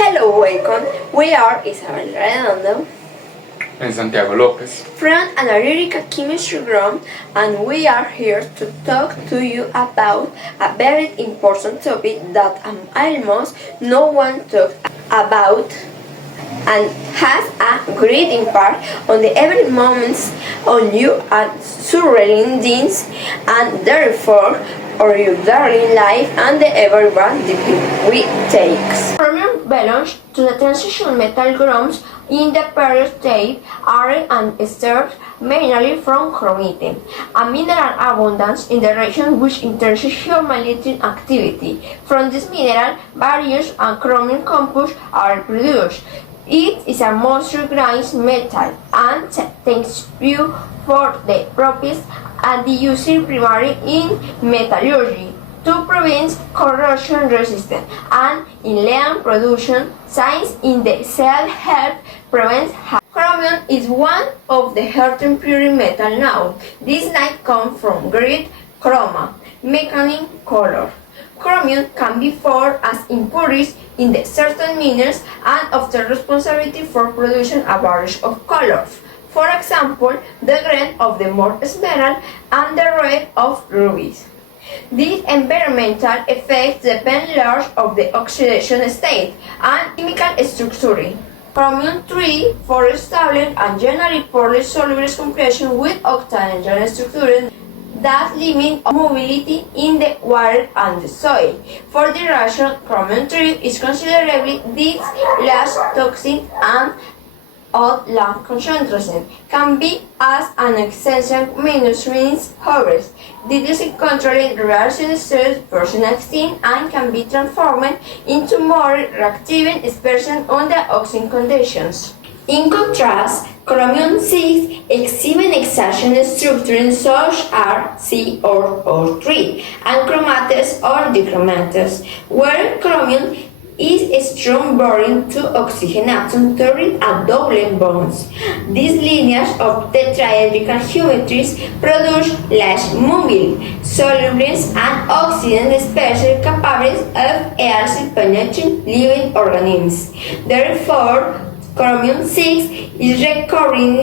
Hello, welcome. We are Isabel Redondo and Santiago Lopez from Analytical Chemistry Group, and we are here to talk to you about a very important topic that almost no one talks about and has a great impact on the every moments on you and surroundings and therefore or your daily life and the everyone that we takes. Chromium belongs to the transition metal groups in the period state are and starts mainly from chromium, a mineral abundance in the region which intensifies geomagnetic activity. From this mineral, various and chromium compounds are produced. It is a moisture-grained metal and thanks you for the properties and the using primarily in metallurgy to prevent corrosion resistance and in land production science in the cell help prevent harm. Chromium is one of the certain pure metal now. This light comes from Greek chroma, meaning color. Chromium can be formed as impurities in the certain minerals and often responsibility for producing a variety of colors. For example, the green of the more emerald and the red of rubies. These environmental effects depend largely on the oxidation state and chemical structure. Chromium 3 for stable and generally poorly soluble compression with octahedral structure that limit mobility in the water and the soil. For the reaction, chromium 3 is considerably less toxic and at low concentration can be as an essential nutrient harvest. This is controlled reactions personal skin and can be transformed into more reactive expression under oxygen conditions. In contrast, chromium 6 exhibit excitation structures such as C or O3 and chromatics or dichromates, where chromium is strong bonding to oxygen atom during a double bonds. These linears of tetrahedral geometries produce less mobile, solubles and oxygen dispersal capable of air penetrating living organisms. Therefore, chromium 6 is recurring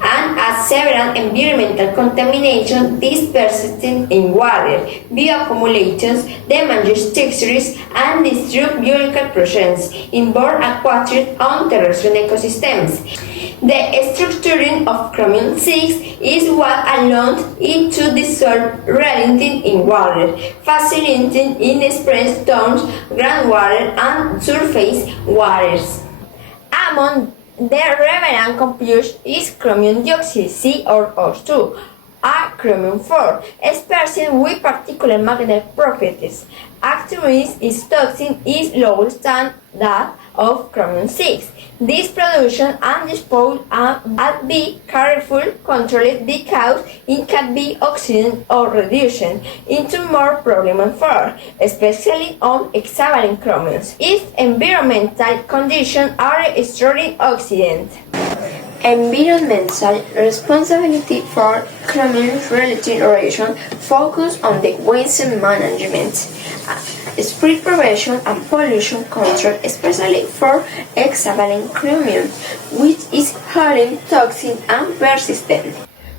and has several environmental contamination dispersing in water, bioaccumulations, damages textures, and disrupt biological processes in both aquatic and terrestrial ecosystems. The structuring of chromium 6 is what allows it to dissolve readily in water, facilitating in spread storms, groundwater, and surface waters. Among the relevant compounds is chromium dioxide C or O2, a chromium 4, species with particular magnetic properties. Actually, its toxin is lower than that of chromium 6. This production and disposal must be carefully controlled because it can be oxidized or reduced into more problem 4, especially on hexavalent chromiums. Its environmental conditions are extremely oxidant. Environmental responsibility for chromium-related erosion focus on the waste management, spread prevention and pollution control, especially for hexavalent chromium, which is highly toxic and persistent,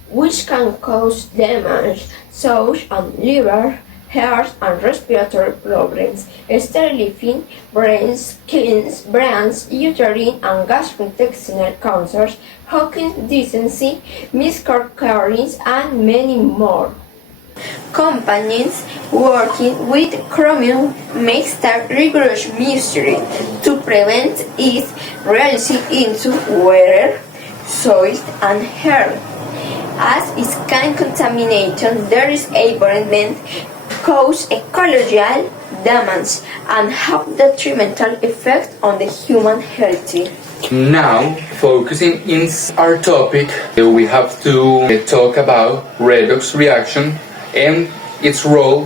which can cause damage such as liver, heart and respiratory problems, sterilizing brains, kidneys, brains, uterine and gastrointestinal cancers, Hawkins disease, miscarriages, and many more. Companies working with chromium may start rigorous measures to prevent its release into water, soil, and air. As it can contaminate their environment, cause ecological damage, and have detrimental effect on the human health. Now, focusing in our topic, we have to talk about redox reaction and its role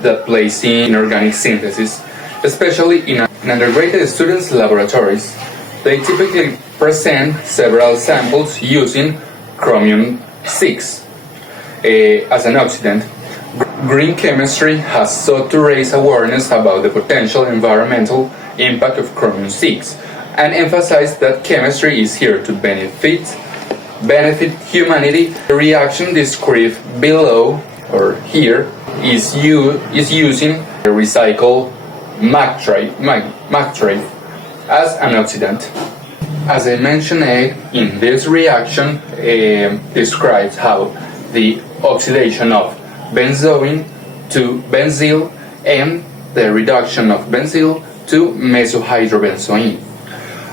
that plays in organic synthesis, especially in undergraduate students' laboratories. They typically present several samples using chromium 6 as an oxidant. Green chemistry has sought to raise awareness about the potential environmental impact of chromium-6 and emphasize that chemistry is here to benefit humanity. The reaction described below or here is using a recycled magtrite as an oxidant. As I mentioned, in this reaction describes how the oxidation of benzoin to benzyl and the reduction of benzyl to mesohydrobenzoin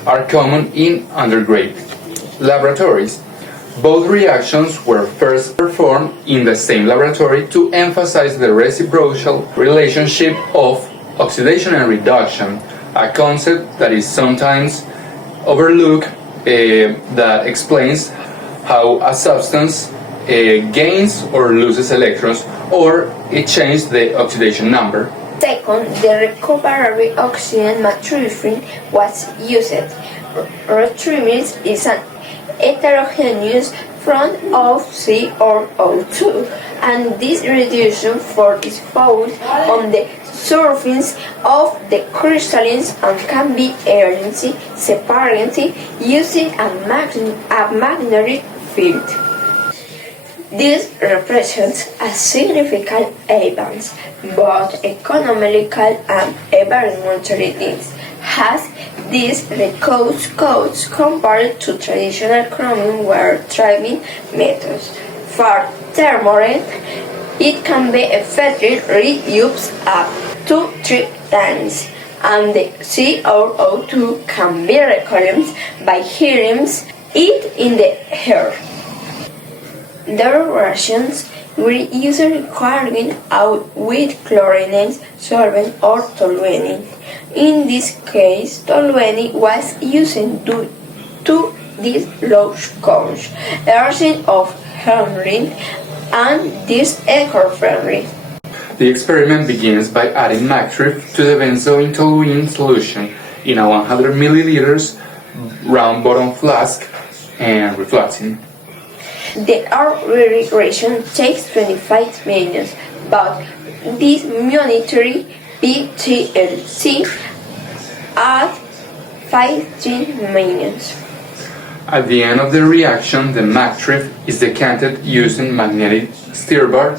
are common in undergraduate laboratories. Both reactions were first performed in the same laboratory to emphasize the reciprocal relationship of oxidation and reduction, a concept that is sometimes overlooked that explains how a substance gains or loses electrons or it changes the oxidation number. Second, the recoverable oxygen matrix was used. Matrix is an heterogeneous front of C or O2, and this reduction force is found on the surface of the crystallines and can be easily separated using a magnetic field. This represents a significant advance, both economical and environmentally, as this reduces costs compared to traditional chromium wire driving methods. Furthermore, it can be effectively reused up to 3 times, and the CO2 can be reclaimed by heating it in the air. The reactions were usually carried out with chlorine solvent or toluene. In this case, toluene was used due to this low cost, erosion of handling, and this eco-friendly. The experiment begins by adding magtrip to the benzoin toluene solution in a 100 milliliters round bottom flask and refluxing. The early regression takes 25 minutes, but this monetary PTLC at 15 minutes. At the end of the reaction, the magtrip is decanted using magnetic stir bar,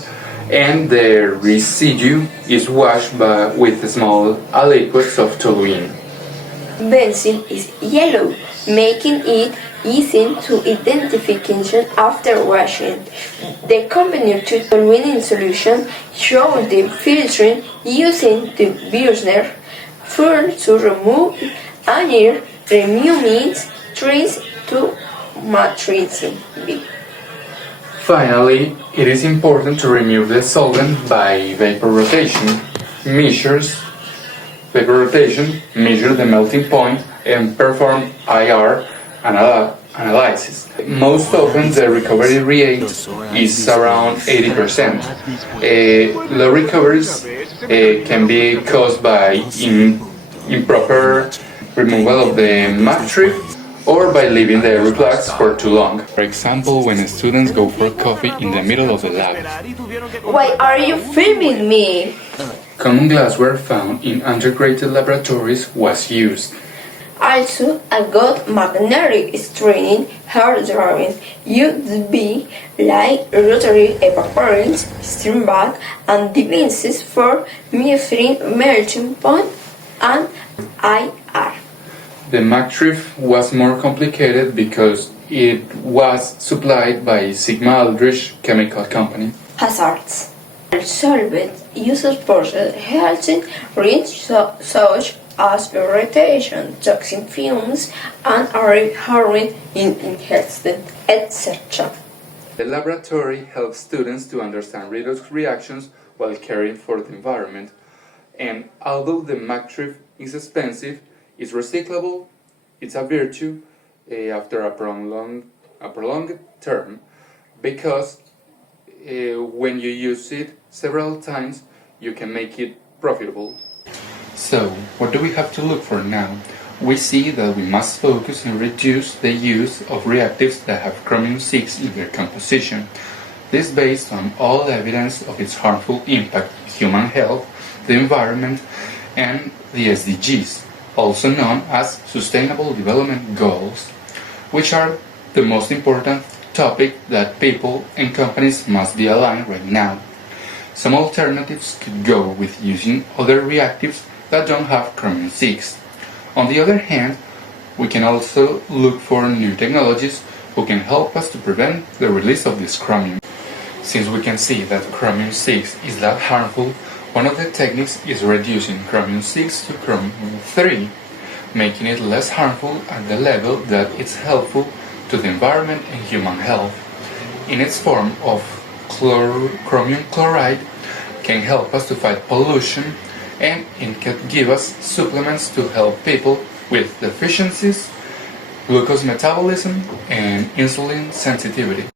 and the residue is washed with small aliquots of toluene. Benzene is yellow, making it easy to identification after washing. The combined toluene solution shows the filtering using the Birchner firm to remove any remaining traces to matrix B. Finally, it is important to remove the solvent by vapor rotation. Measure the melting point and perform IR analysis. Most often the recovery rate is around 80%. Low recoveries can be caused by improper removal of the magtrip or by leaving the reflux for too long. For example, when students go for coffee in the middle of the lab. Why are you filming me? Common glassware found in integrated laboratories was used. Also, a good magnetic straining hard drawing UTP like rotary evaporates, stream back, and devices for measuring melting point and IR. The magtrip was more complicated because it was supplied by Sigma Aldrich Chemical Company. Hazards. Solvent uses process healthy risks such as irritation, toxic fumes, and harming in intestine, etc. The laboratory helps students to understand redox reactions while caring for the environment. And although the magtrip is expensive, it's recyclable, it's a virtue after a prolonged term, because when you use it several times, you can make it profitable. So, what do we have to look for now? We see that we must focus and reduce the use of reactives that have chromium-6 in their composition. This based on all evidence of its harmful impact on human health, the environment, and the SDGs. also known as Sustainable Development Goals, which are the most important topic that people and companies must be aligned right now. Some alternatives could go with using other reactives that don't have chromium-6. On the other hand, we can also look for new technologies who can help us to prevent the release of this chromium. Since we can see that chromium-6 is that harmful, one of the techniques is reducing chromium-6 to chromium-3, making it less harmful at the level that it's helpful to the environment and human health. In its form of chromium chloride can help us to fight pollution, and it can give us supplements to help people with deficiencies, glucose metabolism, and insulin sensitivity.